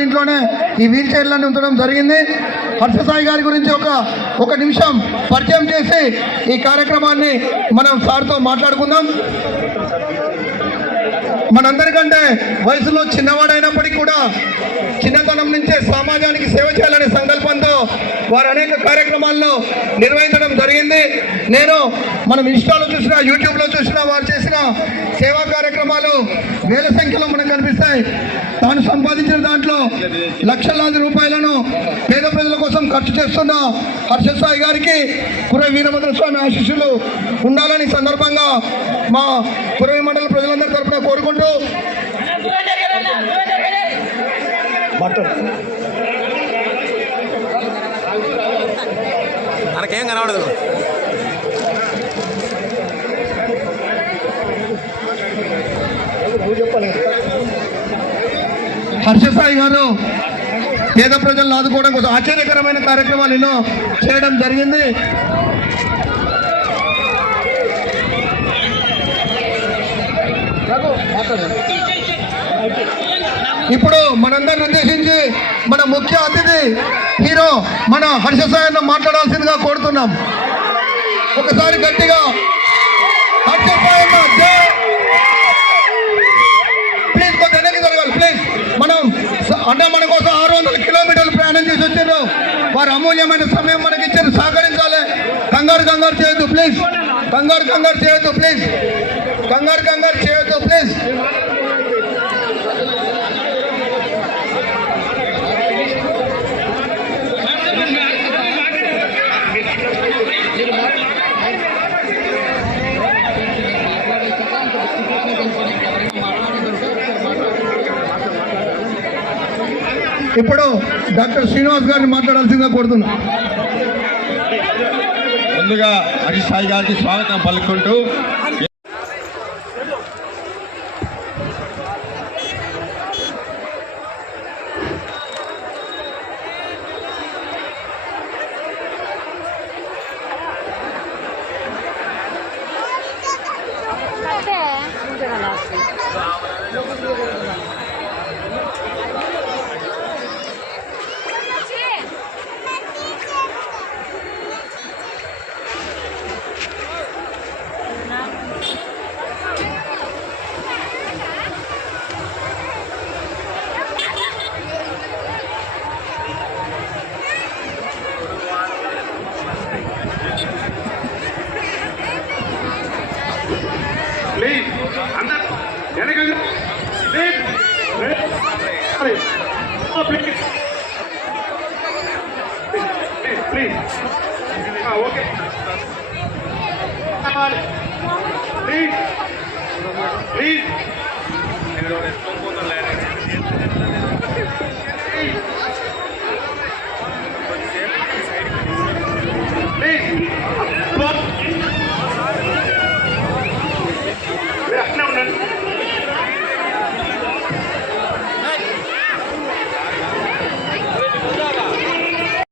గారి ఇంట్లోనే ఈ వీల్ చైర్లన్నీ ఉంచడం జరిగింది. హర్షసాయి గారి గురించి ఒక నిమిషం పరిచయం చేసి ఈ కార్యక్రమాన్ని మనం సార్తో మాట్లాడుకుందాం. మనందరికంటే వయసులో చిన్నవాడైనప్పటికీ కూడా చిన్నతనం నుంచే సమాజానికి సేవ చేయాలనే సంకల్పంతో వారు అనేక కార్యక్రమాల్లో నిర్వహించడం జరిగింది. నేను మనం ఇన్స్టాలో చూసినా, యూట్యూబ్లో చూసినా వారు చేసిన సేవా కార్యక్రమాలు వేల సంఖ్యలో మనకు కనిపిస్తాయి. తాను సంపాదించిన దాంట్లో లక్షలాది రూపాయలను పేద ప్రజల కోసం ఖర్చు చేస్తున్న హర్షసాయి గారికి కురవి వీరభద్ర స్వామి ఆశీస్సులు ఉండాలని సందర్భంగా మా కురవి మండల ప్రజలందరి తరఫున కోరుకుంటూ మనకేం కనబడదు. హర్షసాయి గారు పేద ప్రజలను ఆదుకోవడం కోసం ఆశ్చర్యకరమైన కార్యక్రమాలు ఎన్నో చేయడం జరిగింది. ఇప్పుడు మనందరిని ఉద్దేశించి మన ముఖ్య అతిథి హీరో మన హర్షసాయిని మాట్లాడాల్సిందిగా కోరుతున్నాం. ఒకసారి గట్టిగా హర్షసాయి ప్లీజ్, కొంచెం వెనక్కి జరగాలి ప్లీజ్. అంటే మన కోసం 600 కిలోమీటర్లు ప్రయాణం చేసి వచ్చారు. వారు అమూల్యమైన సమయం మనకి ఇచ్చారు, సహకరించాలి. కంగారు చేయొద్దు ప్లీజ్, కంగారు చేయొద్దు ప్లీజ్, కంగారు చేయొద్దు ప్లీజ్. ఇప్పుడు డాక్టర్ శ్రీనివాస్ గారిని మాట్లాడాల్సిందిగా కోరుతున్నా. ముందుగా హర్షసాయి గారికి స్వాగతం పలుకుంటూ Please.